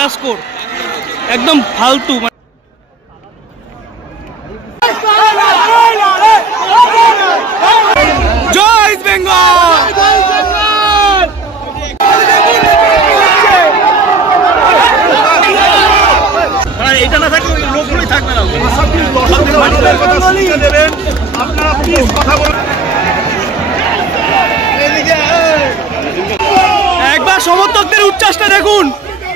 খেলা স্কোর। একদম ফালতু মানে জয় বেঙ্গল! এটা না থাকলে লোকগুলোই থাকবে না। মানুষের কথা শুনতে দেবেন আপনারা প্লিজ কথা বলুন। একবার সমর্থকদের উচ্ছ্বাসটা দেখুন।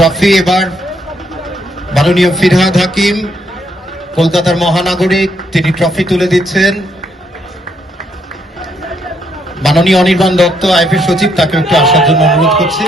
ট্রফি এবার মাননীয় ফিরহাদ হাকিম, কলকাতার মহানাগরিক, তিনি ট্রফি তুলে দিচ্ছেন। মাননীয় অনির্বাণ দত্ত আইপি সচিব তাকে একটু আসার জন্য অনুরোধ করছি।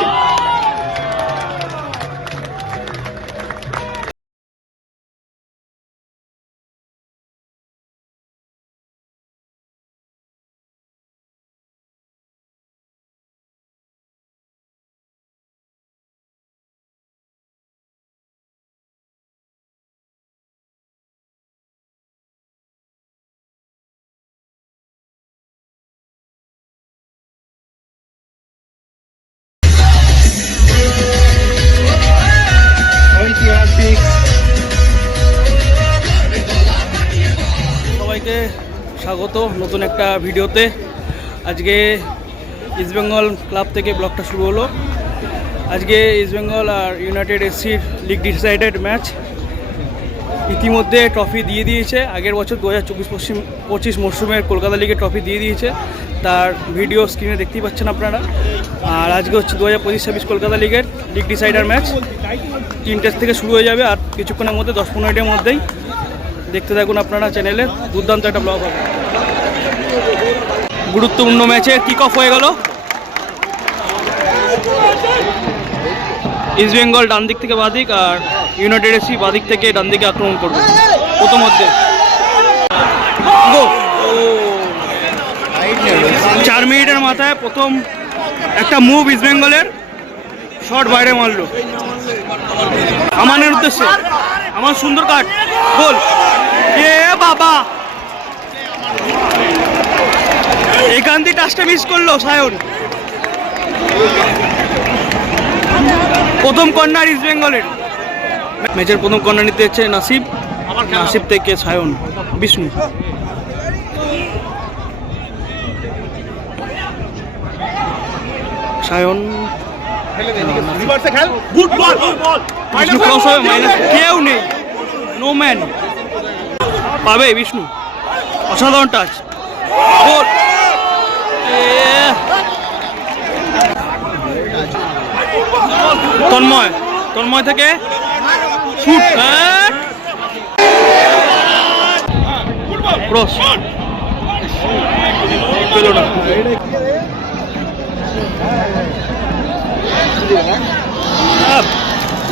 সবাইকে স্বাগত নতুন একটা ভিডিওতে। আজকে ইস্টবেঙ্গল ক্লাব থেকে ব্লগটা শুরু হলো। আজকে ইস্টবেঙ্গল আর ইউনাইটেড এসসির লিগ ডিসাইডেড ম্যাচ ইতিমধ্যে ট্রফি দিয়ে দিয়েছে। আগের বছর দু হাজার চব্বিশ পশ্চিম পঁচিশ মরশুমের কলকাতা লিগে ট্রফি দিয়ে দিয়েছে। তার ভিডিও স্ক্রিনে দেখতেই পাচ্ছেন আপনারা। আর আজকে হচ্ছে দু হাজার পঁচিশ ছাব্বিশ কলকাতা লিগের লিগ ডিসাইডার ম্যাচ তিনটে থেকে শুরু হয়ে যাবে আর কিছুক্ষণের মধ্যে দশ পনেরো মিনিটের মধ্যেই দেখতে থাকুন আপনারা চ্যানেলে, দুর্দান্ত একটা ব্লগ হবে। গুরুত্বপূর্ণ ম্যাচে কিক অফ হয়ে গেল। ইস্ট বেঙ্গল ডান দিক থেকে বাদিক আর ইউনাইটেড এসি বাদিক থেকে ডান দিকে আক্রমণ করবে। Go! ও। চার মিনিটের মাথায় প্রথম একটা মুভ ইস্ট বেঙ্গলের শট বাইরে মারলো। আমানের উদ্দেশ্যে। আমার সুন্দর কাট। গোল। এ বাবা। এখান দিয়ে টাচটা মিস করল সায়ন। প্রথম কর্নার ইস্ট বেঙ্গলের ম্যাচের প্রথম কর্নার নিতে হচ্ছে নাসিব নাসিব থেকে Sayan Bishnu. Sayan good ball Bishnu cross হবে মাইনাস কেউ নেই নো ম্যান পাবে বিষ্ণু। অসাধারণ টাচ তন্ময়। তন্ময় থেকে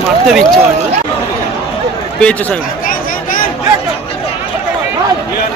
মারতে দিচ্ছে। পেয়েছে সাহেব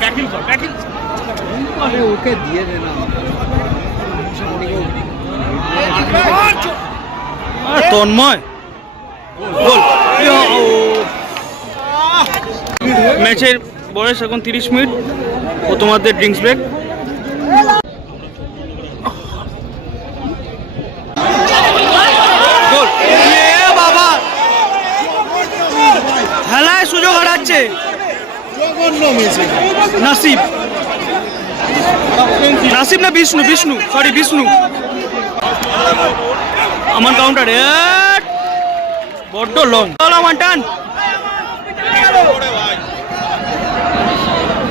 ব্যাকিং কর ব্যাকিং আর তন্ময়। গোল ম্যাচের বয়স এখন তিরিশ মিনিট। প্রথমার্ধের ড্রিঙ্কস ব্রেক গোল বাবা। খেলায় সুযোগ হারাচ্ছে। নাসিব। নাসিব না বিষ্ণু বিষ্ণু সরি বিষ্ণু। আমান কাউন্টার বড্ড লং আমান টান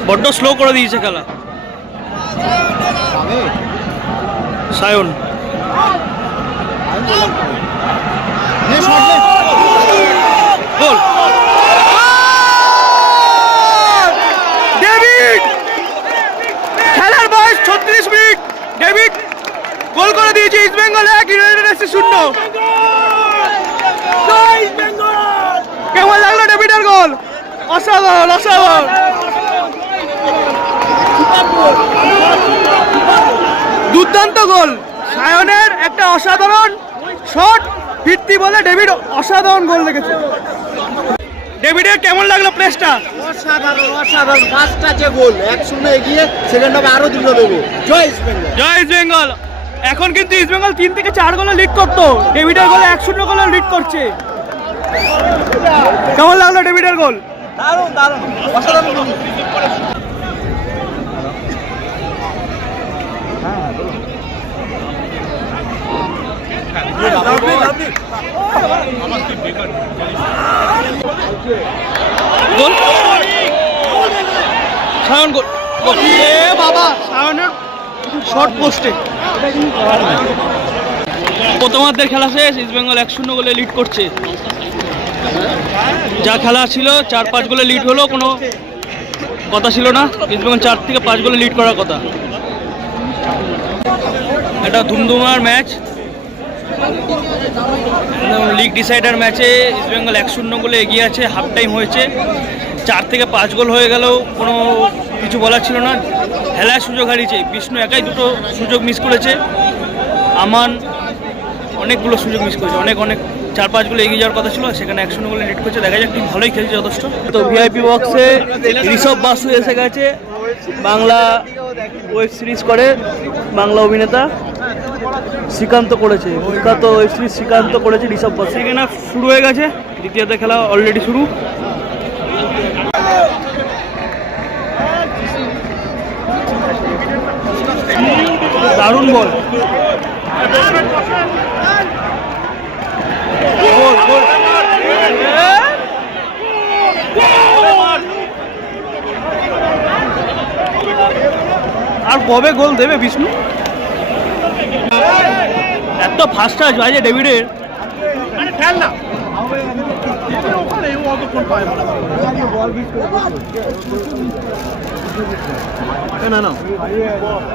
বড্ড স্লো করে দিয়েছে খেলা। সায়ন। গোল ডেভিড খেলার বয়স ছত্রিশ মিনিট ডেভিড গোল করে দিয়েছে ইস্ট বেঙ্গল এক ইউনাইটেড এসে শূন্য। কেমন লাগল ডেভিডের গোল? অসাধারণ অসাধারণ। দুর্দান্ত গোল। সায়নের একটা অসাধারণ শট ফিরতি বলে ডেভিড অসাধারণ গোল লেগেছে ডেভিডের কেমন লাগল প্লেসটা? অসাধারণ অসাধারণ। পাঁচটা যে গোল এক শূন্য এগিয়ে সেকেন্ড হাফে আরও দুটো দেবো। জয় ইস্ট বেঙ্গল জয় ইস্ট বেঙ্গল এখন কিন্তু ইস্ট বেঙ্গল তিন থেকে চার গোলে লিড করতো। ডেভিডের গোলে এক শূন্য গোলে লিড করছে। কেমন লাগল ডেভিডের গোল দারুণ দারুণ। অসাধারণ গোল গোল সায়ন গোল গোল। এ বাবা সায়নের শর্ট পোস্টে প্রথমার্ধের খেলা শেষ ইস্ট বেঙ্গল এক শূন্য গোলে লিড করছে। যা খেলা ছিল, চার পাঁচ গোলে লিড হলো, কোনো কথা ছিল না। ইস্ট বেঙ্গল চার থেকে পাঁচ গোলে লিড করার কথা। একটা ধুমধুমার ম্যাচ লিগ ডিসাইডার ম্যাচে ইস্ট বেঙ্গল এক শূন্য গোলে এগিয়ে আছে হাফ টাইম হয়েছে। চার থেকে পাঁচ গোল হয়ে গেলেও কোনো কিছু বলার ছিল না। হেলার সুযোগ হারিয়েছে। বিষ্ণু একাই দুটো সুযোগ মিস করেছে। আমান অনেকগুলো সুযোগ মিস করেছে। অনেক অনেক, চার পাঁচগুলো এগিয়ে যাওয়ার কথা ছিল, সেখানে এক শূন্য গোলে লিড করছে। দেখা যাক ভালোই খেলছে যথেষ্ট। তো ভিআইপি বক্সে ঋষভ বাসু এসে গেছে। বাংলা ওয়েব সিরিজ করে। বাংলা অভিনেতা শ্রীকান্ত করেছে। বিখ্যাত ওয়েব সিরিজ শ্রীকান্ত করেছে ঋষভ বাসু। সেখানে শুরু হয়ে গেছে। দ্বিতীয়তে খেলা অলরেডি শুরু। দারুণ বল। আর কবে গোল দেবে বিষ্ণু? এত ফাস্ট টাচ বাজে ডেভিডের।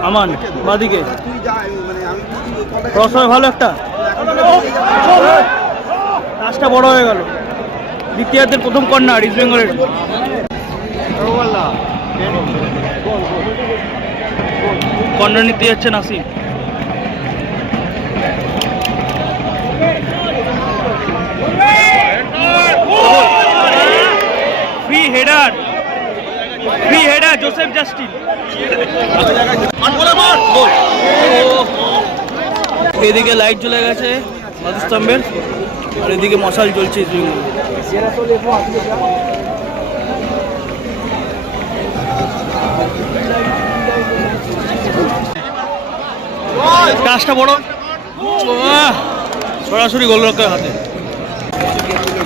আমান, বাদিকে। ক্রস হয়, ভালো একটা। কাজটা বড় হয়ে গেল। দ্বিতীয়ার্ধের প্রথম কর্নার ইস্ট বেঙ্গলের কর্নার নিতে যাচ্ছে Nasim. Free header free header Joseph Justin এদিকে লাইট জ্বলে গেছে বাদুস্তম্ভের আর এদিকে মশাল জ্বলছে। কাজটা বড়! সরাসরি গোলরক্ষকের হাতে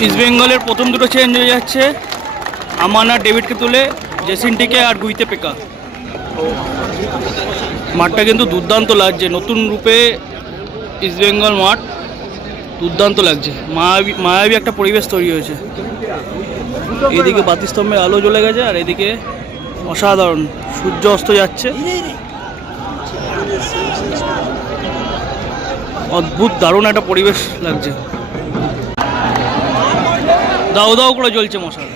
ইস্ট বেঙ্গলের প্রথম দুটো চেঞ্জ হয়ে যাচ্ছে আমান ডেভিডকে তুলে জেসিনটিকে আর গুইতে পেকা। মাঠটা কিন্তু দুর্দান্ত লাগছে। নতুন রূপে ইস্ট বেঙ্গল মাঠ দুর্দান্ত লাগছে। মায়াবী মায়াবী একটা পরিবেশ তৈরি হয়েছে। এদিকে বাতিস্তম্ভের আলো জ্বলে গেছে আর এদিকে অসাধারণ সূর্য অস্ত যাচ্ছে। অদ্ভুত, দারুণ একটা পরিবেশ লাগছে। দাও দাও করে জ্বলছে মশাল।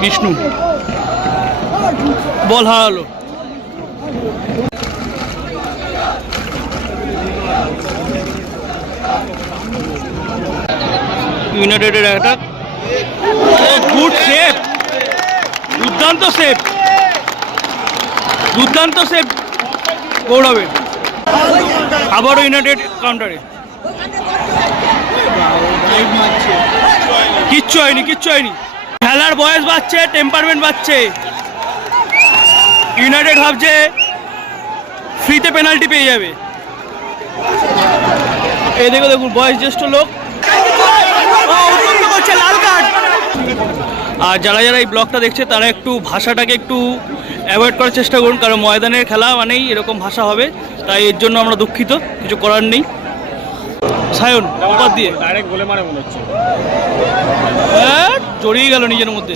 বিষ্ণু। বল, হারালো। ইউনাইটেডের একটা। গুড সেভ দুর্দান্ত সেভ দুর্দান্ত সেভ গৌরবের আবারও ইউনাইটেড কাউন্টারে কিচ্ছু হয়নি কিচ্ছু হয়নি। খেলার বয়স বাড়ছে টেম্পারমেন্ট বাড়ছে। ইউনাইটেড ভাবছে ফ্রিতে পেনাল্টি পেয়ে যাবে। এই দেখো দেখুন বয়স জ্যেষ্ঠ লোক। করছে, লাল কার্ড আর যারা যারা এই ব্লগটা দেখছে তারা একটু ভাষাটাকে একটু অ্যাভয়েড করার চেষ্টা করুন কারণ ময়দানের খেলা মানেই এরকম ভাষা হবে। তাই এর জন্য আমরা দুঃখিত কিছু করার নেই। সায়ন দিয়ে। ডাইরেক্ট বলে মারে মনে হচ্ছে। জড়িয়ে গেল নিজের মধ্যে।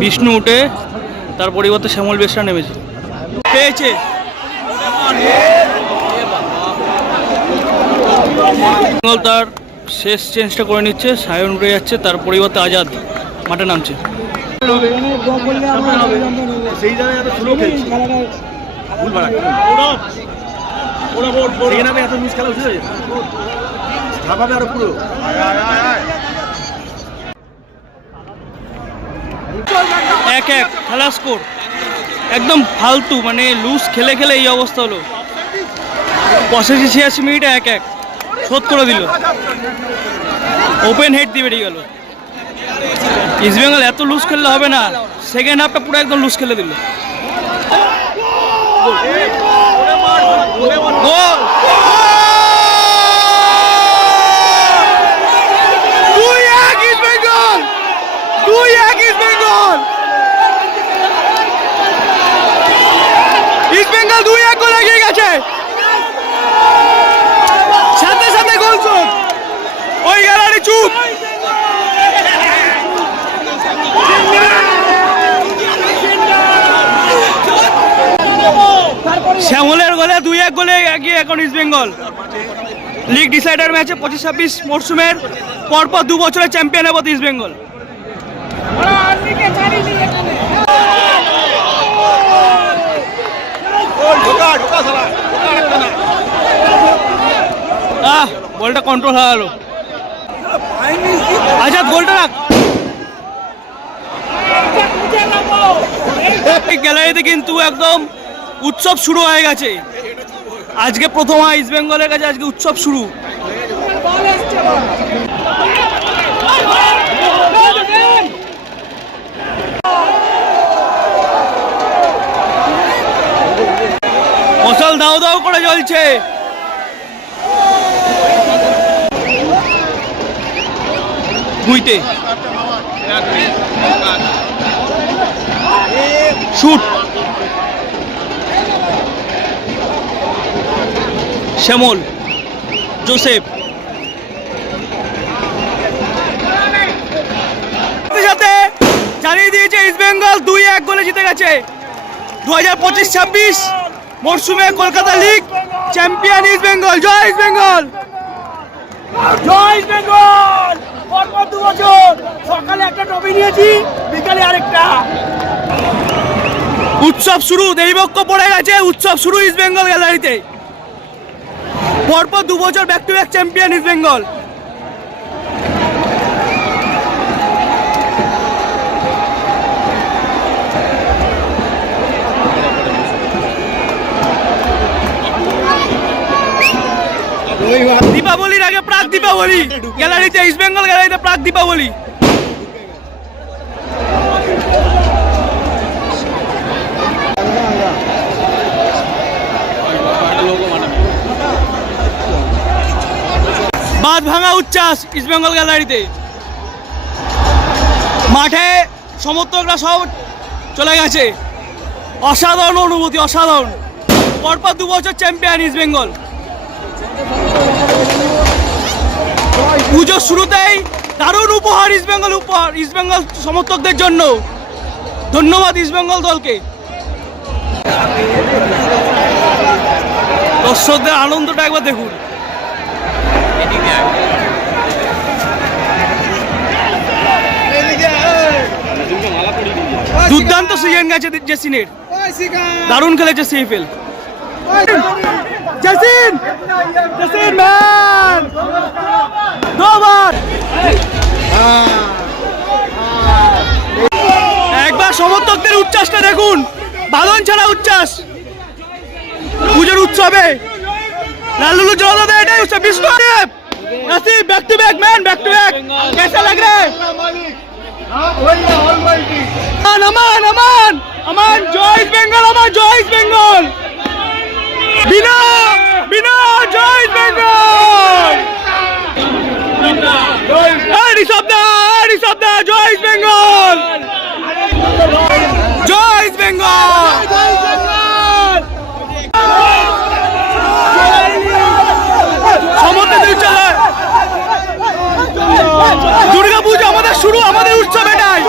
বিষ্ণু উঠে তার পরিবর্তে শ্যামল বেশরা নেমেছে। পেয়েছে। তার শেষ চেঞ্জটা করে নিচ্ছে সায়ন উঠে যাচ্ছে তার পরিবর্তে আজাদ মাঠে নামছে। সেই জায়গায় এত স্লো খেলছি। ভুল ভাড়া সেখানে আমি এত মিস খেলা উঠে যাবে। আরও পুরো। এক এক খেলা স্কোর একদম ফালতু মানে লুজ খেলে খেলে এই অবস্থা হলো। পঁচাশি, ছিয়াশি মিনিটে এক এক শোধ করে দিল। ওপেন হেড দিয়ে বেরিয়ে গেল। ইস্ট বেঙ্গল এত লুজ খেললে হবে না। সেকেন্ড হাফটা পুরো একদম লুজ খেলে দিল। গোল দুই এক ইস্ট বেঙ্গল দুই এক ইস্ট বেঙ্গল ইস্ট বেঙ্গল দুই এক গোল এগিয়ে গেছে সাথে সাথে গোল চোখ ওই গ্যালারি চুপ শ্যামলের গোলে দুই এক গোলে এগিয়ে এখন ইস্ট বেঙ্গল লিগ ডিসাইডার ম্যাচে পঁচিশ ছাব্বিশ মরশুমের পরপর দু বছরের চ্যাম্পিয়ন হবে ইস্ট বেঙ্গল ঢোকা ঢোকা সালা ঢোকা রাখবে না আহ, বলটা কন্ট্রোল গেল। আজাদ গোলটা রাখ। গ্যালারিতে কিন্তু একদম উৎসব শুরু হয়ে গেছে। আজকে প্রথম ইস্ট বেঙ্গলের কাছে, আজকে উৎসব শুরু। মশাল দাও দাও করে ভুইতে শুট। শ্যামল জোসেফ। সাথে জানিয়ে দিয়েছে ইস্ট বেঙ্গল দুই এক গোলে জিতে গেছে। দু হাজার পঁচিশ ছাব্বিশ মরশুমে কলকাতা লিগ চ্যাম্পিয়ন ইস্ট বেঙ্গল জয় ইস্ট বেঙ্গল জয় বেঙ্গল পরপর দু বছর। সকালে একটা ট্রফি নিয়েছি বিকালে আরেকটা। উৎসব শুরু দেবীপক্ষ পড়ে গেছে উৎসব শুরু ইস্ট বেঙ্গল গ্যালারিতে পরপর দু বছর back to back champion East Bengal দীপাবলির আগে প্রাক দীপাবলি। গ্যালারিতে ইস্ট বেঙ্গল গ্যালারিতে প্রাক দীপাবলি। বাঁধ ভাঙা উচ্ছ্বাস ইস্টবেঙ্গল গ্যালারিতে মাঠে সমর্থকরা সব চলে গেছে। অসাধারণ অনুভূতি, অসাধারণ। পরপর দু বছর চ্যাম্পিয়ন ইস্টবেঙ্গল পুজোর শুরুতেই দারুণ উপহার ইস্টবেঙ্গল উপহার ইস্টবেঙ্গল সমর্থকদের জন্য। ধন্যবাদ ইস্টবেঙ্গল দলকে। দর্শকদের আনন্দটা একবার দেখুন। দুর্দান্ত সিজন গেছে জেসিনের। দারুণ খেলেছে সিফেল জেসিন! জেসিন ম্যান দুবার একবার সমর্থকদের উচ্ছ্বাসটা দেখুন। বাদন ছাড়া উচ্ছ্বাস। পুজোর উৎসবে। লালুলু জল এটাই উৎসব বিষ্ণু আসি back to back man back to back কেসা লাগ রে জয় বেঙ্গল। বিনা বিনা জয় বেঙ্গল। ঋষভ দা ঋষভ দা, জয় বেঙ্গল। জয় বেঙ্গল। সমস্ত দিন চলে। দুর্গা পুজো আমাদের শুরু, আমাদের উৎসব এটাই।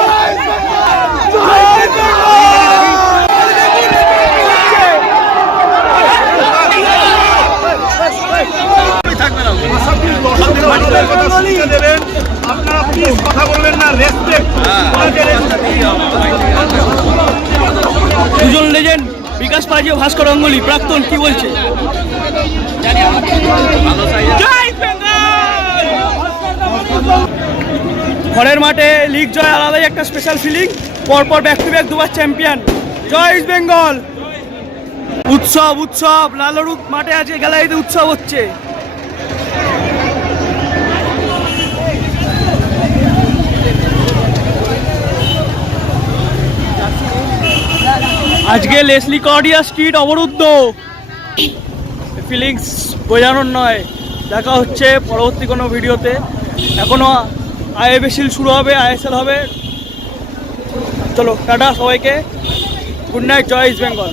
ভাস্কর অঙ্গলি, প্রাক্তন কি বলছে? ঘরের মাঠে লিগ জয় আলাদাই একটা স্পেশাল ফিলিং পরপর ব্যাক টু ব্যাক দুবার চ্যাম্পিয়ন জয় ইস্ট বেঙ্গল উৎসব উৎসব লালরুক মাঠে আজকে গ্যালারিতে উৎসব হচ্ছে। আজকে লেসলি কর্ডিয়া স্ট্রিট অবরুদ্ধ। ফিলিংস বোঝানোর নয়। দেখা হচ্ছে পরবর্তী কোনো ভিডিওতে। এখনও আইএফএসিল শুরু হবে, আইএসএল হবে। চলো, টাটা সবাইকে। গুড নাইট, জয় ইস্ট বেঙ্গল।